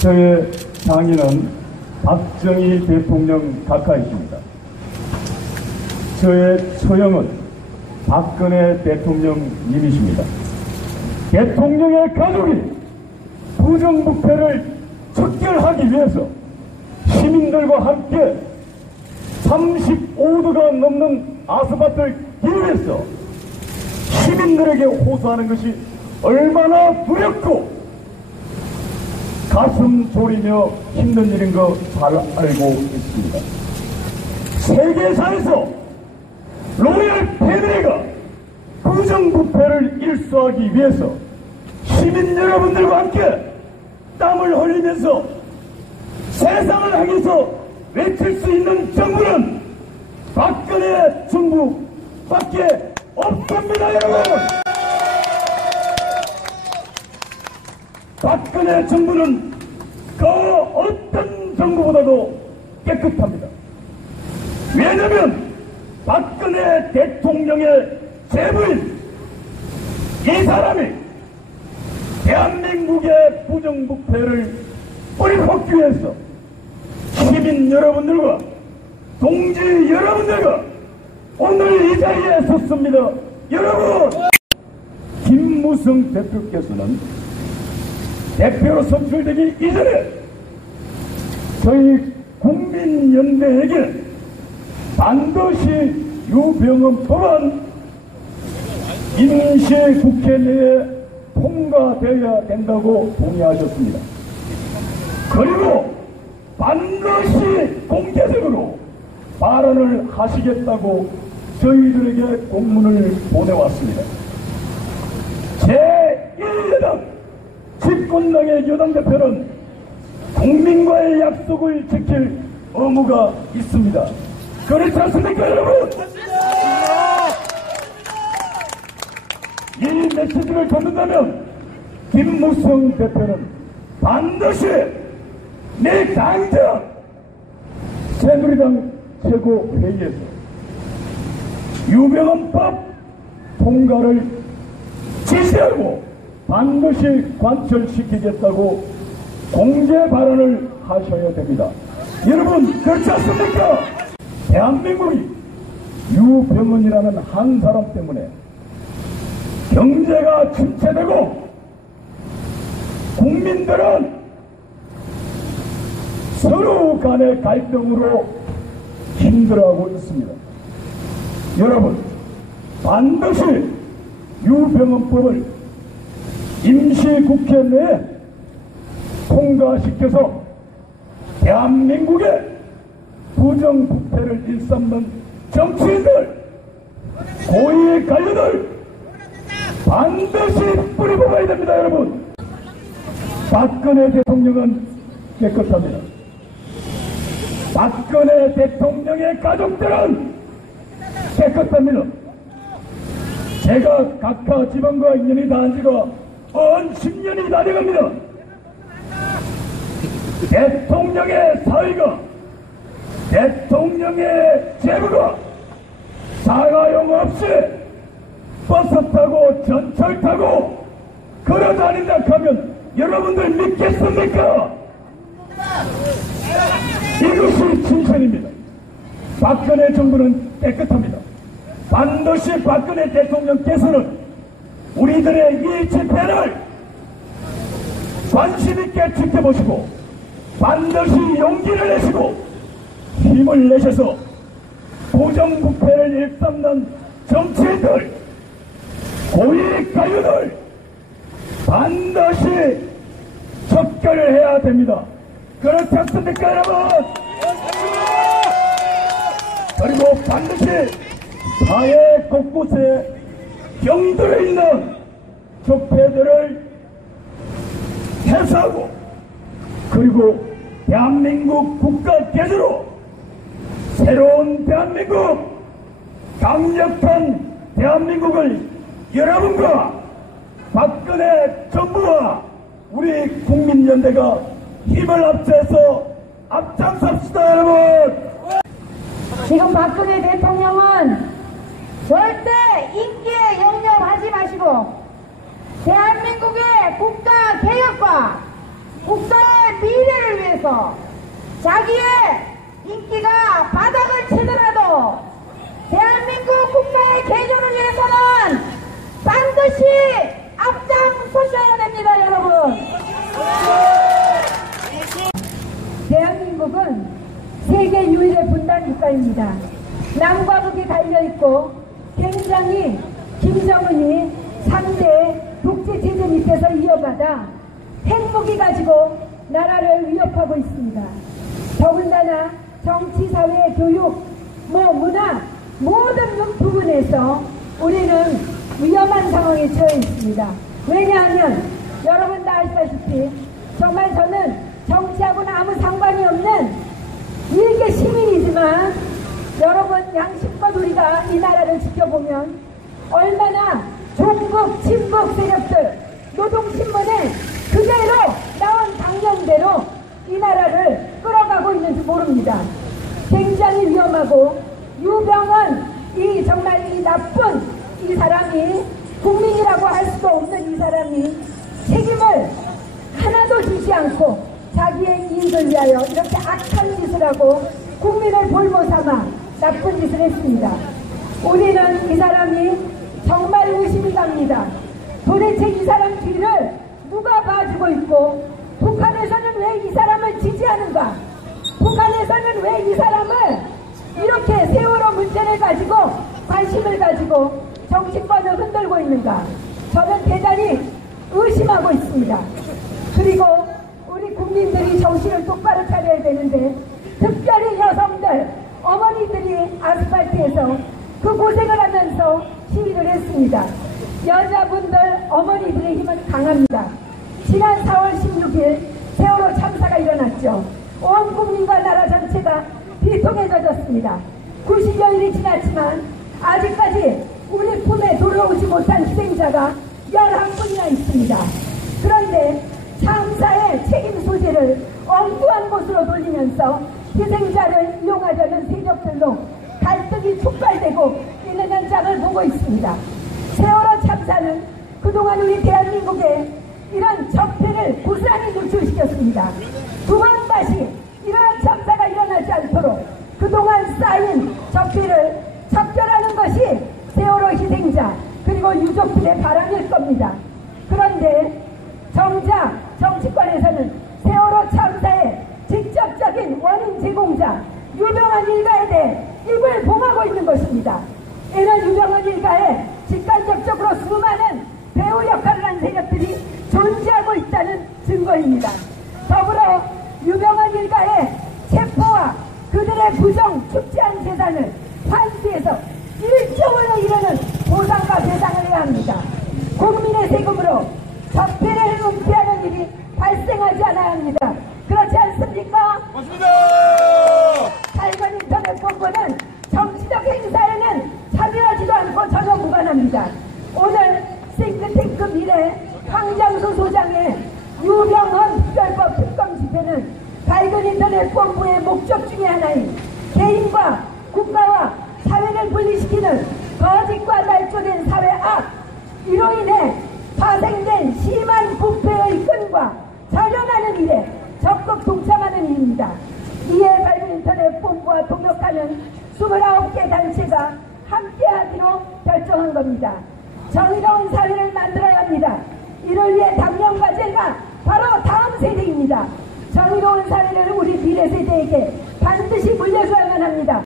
저의 장인은 박정희 대통령 각하이십니다. 저의 처형은 박근혜 대통령님이십니다. 대통령의 가족이 부정부패를 척결하기 위해서 시민들과 함께 35도가 넘는 아스팔트를 기울여서 시민들에게 호소하는 것이 얼마나 두렵고 가슴 졸이며 힘든 일인 거 잘 알고 있습니다. 세계사에서 로열 패밀리가 부정부패를 일소하기 위해서 시민 여러분들과 함께 땀을 흘리면서 세상을 향해서 외칠 수 있는 정부는 박근혜 정부밖에 없습니다, 여러분! 박근혜 정부는 그 어떤 정부보다도 깨끗합니다. 왜냐하면 박근혜 대통령의 제부인 이 사람이 대한민국의 부정부패를 뿌리뽑기 위해서 시민 여러분들과 동지 여러분들과 오늘 이 자리에 섰습니다. 여러분, 김무성 대표께서는 대표로 선출되기 이전에 저희 국민연대에게 반드시 유병헌 법안 임시국회 내에 통과되어야 된다고 동의하셨습니다. 그리고 반드시 공개적으로 발언을 하시겠다고 저희들에게 공문을 보내왔습니다. 제1여당 집권당의 여당 대표는 국민과의 약속을 지킬 의무가 있습니다. 그렇지 않습니까, 여러분? 이 메시지를 듣는다면 김무성 대표는 반드시 내일 당장 새누리당 최고회의에서 유병헌법 통과를 지시하고 반드시 관철시키겠다고 공개 발언을 하셔야 됩니다. 여러분, 그렇지 않습니까? 대한민국이 유병헌이라는 한 사람 때문에 경제가 침체되고 국민들은 서로 간의 갈등으로 힘들어하고 있습니다. 여러분, 반드시 유병헌법을 임시국회 내에 통과시켜서 대한민국의 부정부패를 일삼는 정치인들, 고위 관료들 반드시 뿌리뽑아야 됩니다, 여러분. 박근혜 대통령은 깨끗합니다. 박근혜 대통령의 가족들은 깨끗합니다. 제가 각하 지방과 인연이 닿은 지가 10년이 다 돼갑니다. 대통령의 사위가, 대통령의 제부가 사과용 없이 버스 타고 전철 타고 걸어다닌다 하면 여러분들 믿겠습니까? 이것이 진실입니다. 박근혜 정부는 깨끗합니다. 반드시 박근혜 대통령께서는 우리들의 이 집회를 관심있게 지켜보시고 반드시 용기를 내시고 힘을 내셔서 부정부패를 일삼는 정치인들, 고위 관료들 반드시 척결해야 됩니다. 그렇지 않습니까, 여러분? 그리고 반드시 사회 곳곳에 병들어 있는 적폐들을 해소하고 그리고 대한민국 국가 개조로 새로운 대한민국, 강력한 대한민국을 여러분과 박근혜 정부와 우리 국민연대가 힘을 합쳐서 앞장섭시다, 여러분. 지금 박근혜 대통령은 절대 인기에 영념하지 마시고 대한민국의 국가 개혁과 국가의 위해서 자기의 인기가 바닥을 치더라도 대한민국 국가의 개조를 위해서는 반드시 앞장서셔야 됩니다, 여러분. 대한민국은 세계 유일의 분단 국가입니다. 남과 북이 갈려있고 굉장히 김정은이 3대 독재 체제 밑에서 이어받아 핵무기 가지고 나라를 위협하고 있습니다. 더군다나 정치, 사회, 교육, 문화 모든 부분에서 우리는 위험한 상황에 처해 있습니다. 왜냐하면 여러분 다 아시다시피 정말 저는 정치하고는 아무 상관이 없는 일개 시민이지만 여러분 양심껏 우리가 이 나라를 지켜보면 얼마나 종북, 친북 세력들 노동신문에 그대로 나온 강령대로 이 나라를 끌어가고 있는지 모릅니다. 굉장히 위험하고 유병은 정말 이 나쁜 이 사람이 국민이라고 할 수도 없는 이 사람이 책임을 하나도 지지 않고 자기의 이익을 위하여 이렇게 악한 짓을 하고 국민을 볼모삼아 나쁜 짓을 했습니다. 우리는 이 사람이 정말 의심이 갑니다. 도대체 이 사람 뒤를 누가 봐주고 있고 북한에서는 왜 이 사람을 지지하는가? 북한에서는 왜 이 사람을 이렇게 세월호 문제를 가지고 관심을 가지고 정치권을 흔들고 있는가? 저는 대단히 의심하고 있습니다. 그리고 우리 국민들이 정신을 똑바로 차려야 되는데 특별히 여성들, 어머니들이 아스팔트에서 그 고생을 하면서 시위를 했습니다. 여자분들, 어머니들의 힘은 강합니다. 지난 4월 16일 세월호 참사가 일어났죠. 온 국민과 나라 전체가 비통에 젖었습니다. 90여일이 지났지만 아직까지 우리 품에 돌아오지 못한 희생자가 11분이나 있습니다. 그런데 참사의 책임 소재를 엉뚱한 곳으로 돌리면서 희생자를 이용하려는 세력들로 갈등이 촉발되고 있는 현장을 보고 있습니다. 세월호 참사는 그동안 우리 대한민국에 이런 적폐를 고스란히 노출시켰습니다. 두 번 다시 이러한 참사가 일어나지 않도록 그동안 쌓인 적폐를 척결하는 것이 세월호 희생자 그리고 유족들의 바람일 겁니다. 그런데 정작 정치권에서는 세월호 참사의 직접적인 원인 제공자 유병헌 일가에 대해 입을 봉하고 있는 것입니다. 이런 유병헌 일가에 직간접적으로 수많은 배후 역할을 한 세력들이 존재하고 있다는 증거입니다. 더불어 유병헌 일가의 체포와 그들의 부정 축제한 재산을 환수해서 1조 원에 이르는 보상과 배상을 해야 합니다. 국민의 세금으로 적폐를 은폐하는 일이 발생하지 않아야 합니다. 그렇지 않습니까? 맞습니다. 살건 인터넷 본부는 정치적 행사에는 참여하지도 않고 전혀 무관합니다. 오늘 싱크탱크 미래 황장수 소장의 유병헌 특별법 특검 집회는 밝은 인터넷 본부의 목적 중에 하나인 개인과 국가와 사회를 분리시키는 거짓과 날조된 사회악, 이로 인해 파생된 심한 부패의 끈과 자련하는 일에 적극 동참하는 일입니다. 이에 밝은 인터넷 본부와 동역하는 29개 단체가 함께하기로 결정한 겁니다. 정의로운 사회를 만들어야 합니다. 이를 위해 당면 과제가 바로 다음 세대입니다. 정의로운 사회를 우리 미래 세대에게 반드시 물려줘야만 합니다.